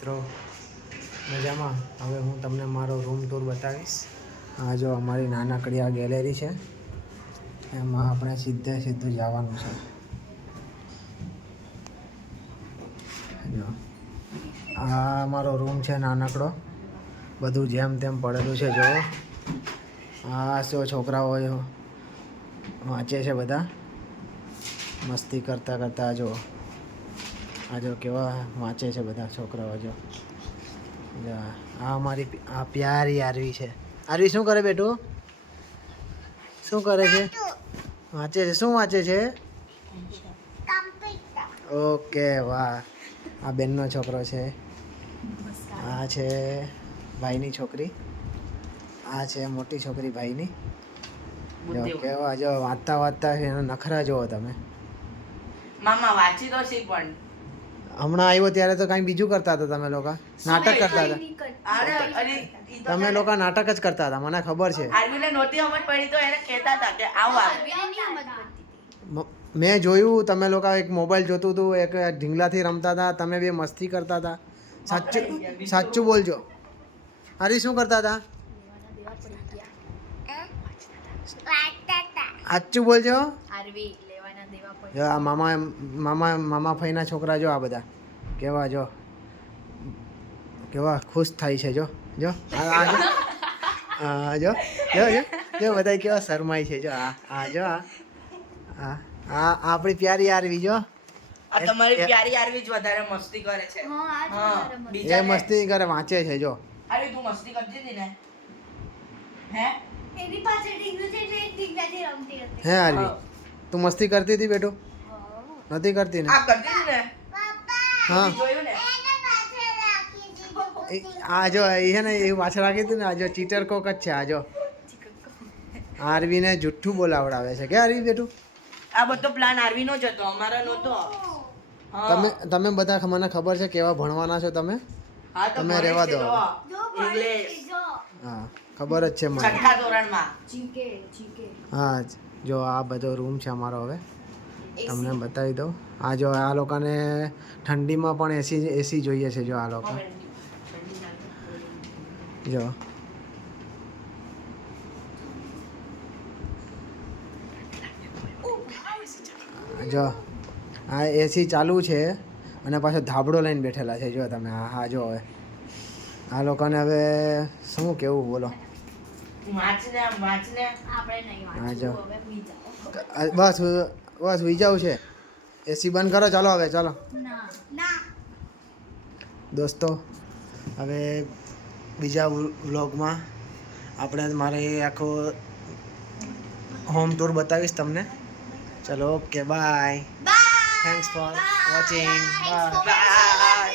મિત્રો મજામાં. હવે હું તમને મારો રૂમ ટૂર બતાવીશ. આ જો અમારી નાનકડી આ ગેલેરી છે, એમાં આપણે સીધું જવાનું છે. જો આ અમારો રૂમ છે નાનકડો, બધું જેમ તેમ પડેલું છે. જો આ શું છોકરાઓ વાંચે છે, બધા મસ્તી કરતા જો આ જો કેવા વાંચે છે બધા છોકરાઓ. જો આ અમારી આ પ્યારી આરવી છે. આરવી શું કરે બેટું? શું કરે છે? વાંચે છે. શું વાંચે છે? ઓકે, વાહ. આ બેનનો છોકરો છે, આ છે ભાઈની છોકરી, આ છે મોટી છોકરી ભાઈની. જો કેવા જો વાંચતા એના નખરા જોવો તમે. મામા વાંચી તો શીખ પણ હમણાં આવ્યો ત્યારે તો કંઈ બીજું કરતા હતા તમે લોકો, નાટક કરતા હતા. તમે લોકો નાટક જ કરતા હતા, મને ખબર છે. આરવીને નોતી સમજ પડી તો એને કહેતા હતા કે આવો. મેં જોયું તમે લોકો એક મોબાઈલ જોતું હતું, એક ઢીંગલાથી રમતા હતા, તમે બે મસ્તી કરતા હતા. સાચું બોલજો. અરે શું કરતા હતા? સાચું બોલજો. જો આ મામા ફઈના છોકરા જો, આ બધા કેવા જો કેવા ખુશ થાય છે. જો જો જો જો બધા કેવા શરમાય છે. જો આ જો આ આપણી પ્યારી આરવી. જો આ તમારી પ્યારી આરવી જ વધારે મસ્તી કરે છે. એ મસ્તી કરે, વાંચે છે. જો આરવી તું મસ્તી કરતી હતી ને? હે એની પાસે ઢીંગલું છે એટલે એક ઢીંગલાથી રમતી હતી. હે આરવી, તું મસ્તી કરતી હતી બેટો? નથી કરતી ને? આ કરતી હતી ને? હા, જોયું ને? આ જો એ છે ને, એ પાછળ રાખી હતી ને. આ જો ચીટર કોક જ છે. આ જો આરવીને જુઠ્ઠું બોલાવડાવે છે કે આરવી બેટું? આ બધો પ્લાન આરવીનો જ હતો, અમારો નહોતો. તમે બધા મને ખબર છે કેવા ભણવાના છો તમે. હા તો તમે રહેવા દો. ઇંગ્લિશ હા, ખબર જ છે મને. છઠ્ઠા ધોરણમાં. હા, જો આ બધો રૂમ છે અમારો. હવે તમને બતાવી દઉં. આ જો આ લોકોને ઠંડીમાં પણ એસી જોઈએ છે. જો આ લોકો જો આ એસી ચાલુ છે અને પાછો ધાબળો લઈને બેઠેલા છે. જો તમે હા જો હવે આ લોકોને હવે શું કેવું બોલો. હા જો બસ સુઈ જાવ છે. એસી બંધ કરો. ચાલો હવે ચાલો દોસ્તો, હવે બીજા વ્લોગમાં આપણે મારે આખો હોમ ટૂર બતાવીશ તમને. ચલો, okay, bye. Thanks for watching. By.